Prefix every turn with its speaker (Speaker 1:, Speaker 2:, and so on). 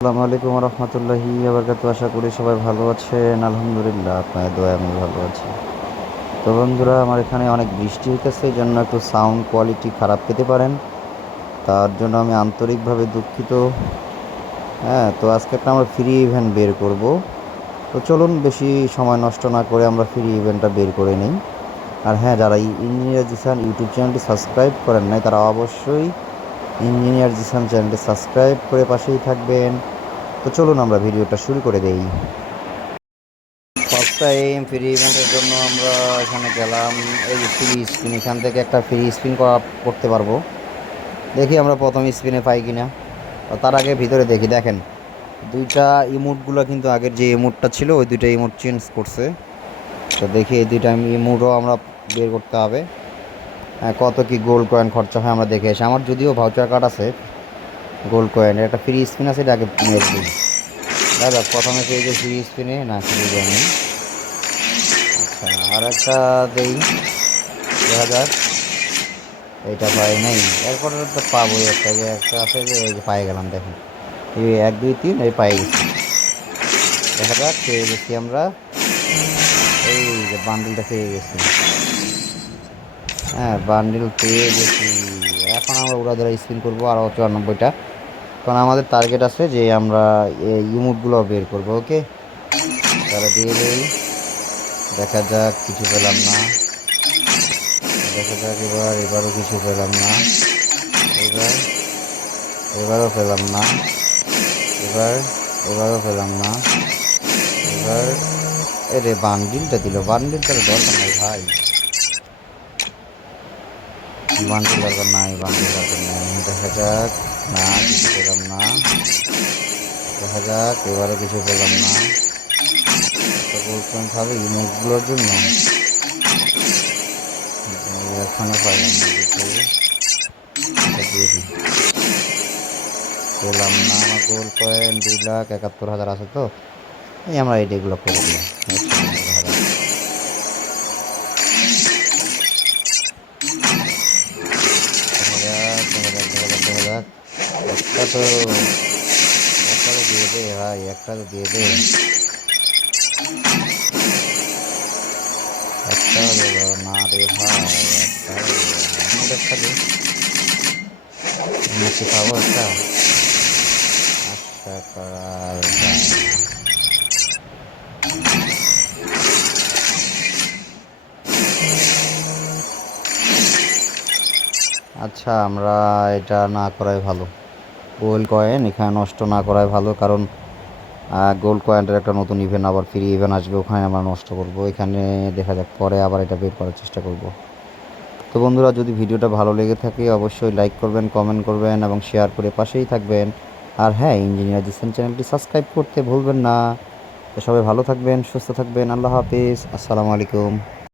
Speaker 1: আসসালামু আলাইকুম রহমতুল্লাহি আবরকাত আশা করি সবাই ভালো আছেন। আলহামদুলিল্লাহ, আপনার দোয়া আমি ভালো আছি তো বন্ধুরা, আমার এখানে অনেক বৃষ্টি হইতেছে, এই জন্য একটু সাউন্ড কোয়ালিটি খারাপ পেতে পারেন। তার জন্য আমি আন্তরিকভাবে দুঃখিত। হ্যাঁ তো আজকে একটা আমরা ফ্রি ইভেন্ট বের করব। তো চলুন বেশি সময় নষ্ট না করে আমরা ফ্রি ইভেন্টটা বের করে নিই। আর হ্যাঁ যারা ইঞ্জিনিয়ার জিসান ইউটিউব চ্যানেলটি সাবস্ক্রাইব করেন নাই, তারা অবশ্যই ইঞ্জিনিয়ার জিসান চ্যানেলটি সাবস্ক্রাইব করে পাশেই থাকবেন। তো চলুন আমরা ভিডিওটা শুরু করে দেই। ফার্স্ট টাইম ফ্রি ইভেন্টের জন্য আমরা এখানে গেলাম। এই যে ফ্রি স্পিন এখান থেকে একটা ফ্রি স্পিন করা করতে পারব। দেখি আমরা প্রথম স্পিনে পাই কিনা। তার আগে ভিতরে দেখি, দেখেন। দুইটা ইমোটগুলো কিন্তু আগের যে ইমোটটা ছিল, ওই দুইটা ইমোট চেঞ্জ করছে। তো দেখি এই দুইটা ইমোটও আমরা বের করতে হবে। কত কি গোল্ড কয়েন খরচা হয় আমরা দেখে এসে আমার যদিও ভাউচার কার্ড আছে গোল্ড কয়েন একটা ফ্রি স্পিন আছে, এটা আগে মেরে দিই দাদা, প্রথমে পেয়ে যে ফ্রি স্পিনে না ফ্রি জানি আচ্ছা আর একটা দেই এইটা পাই নাই। এরপরে তো একটা যে একটা আছে যে, এই যে পাই গেলাম, দেখেন। এই এক, দুই, তিন, এই পাই গেছি। দেখা যাক পেয়ে গেছি আমরা। এই যে বান্ডেলটা পেয়ে গেছি। হ্যাঁ বান্ডিল পেয়ে গেছি। এখন আমরা উড়া ধরে স্পিন করব আরও চুরানব্বইটা। কারণ আমাদের টার্গেট আছে যে আমরা এই ইমুটগুলো বের করব ওকে তারা দিয়ে দেই। দেখা যাক, কিছু পেলাম না। দেখা যাক, এবার, এবারও কিছু পেলাম না। এবার, এবারও পেলাম না। এবার, এবারও পেলাম না। এবার, এরে বান্ডিলটা দিল। বান্ডিলটা দরকার নাই ভাই। বান্ডিল দরকার নাই বান্ডিল দরকার নাই দেখা যাক, না, কিছু পেলাম না। দেখা যাক, এবারও কিছু পেলাম না। গোল্ড পয়েন্ট হবে ইমেজগুলোর জন্য? এখনও পাইলাম না কিছু। পেলাম না আমার গোল্ড পয়েন্ট দুই লাখ একাত্তর হাজার আছে তো। এই আমরা এই ডেগুলো করে দিই। তো একটা তো দিয়ে দে ভাই একটা দিয়ে দে। একটা দেবো না রে ভাই, একটা একটা দে মুচি পাবো একটা? আশা করা আচ্ছা আমরা এটা না করাই ভালো। গোল্ড কয়েন, এখানে নষ্ট না করাই ভালো, কারণ গোল্ড কয়েনটার একটা নতুন ইভেন্ট আবার ফ্রি ইভেন্ট আসবে, ওখানে আমরা নষ্ট করব। এখানে দেখা যাক, পরে আবার এটা বের করার চেষ্টা করব। তো বন্ধুরা, যদি ভিডিওটা ভালো লেগে থাকে, অবশ্যই লাইক করবেন কমেন্ট করবেন, এবং শেয়ার করে পাশেই থাকবেন। আর হ্যাঁ ইঞ্জিনিয়ার জিসেন চ্যানেলটি সাবস্ক্রাইব করতে ভুলবেন না। সবাই ভালো থাকবেন, সুস্থ থাকবেন, আল্লাহ হাফিজ, আসসালামু আলাইকুম।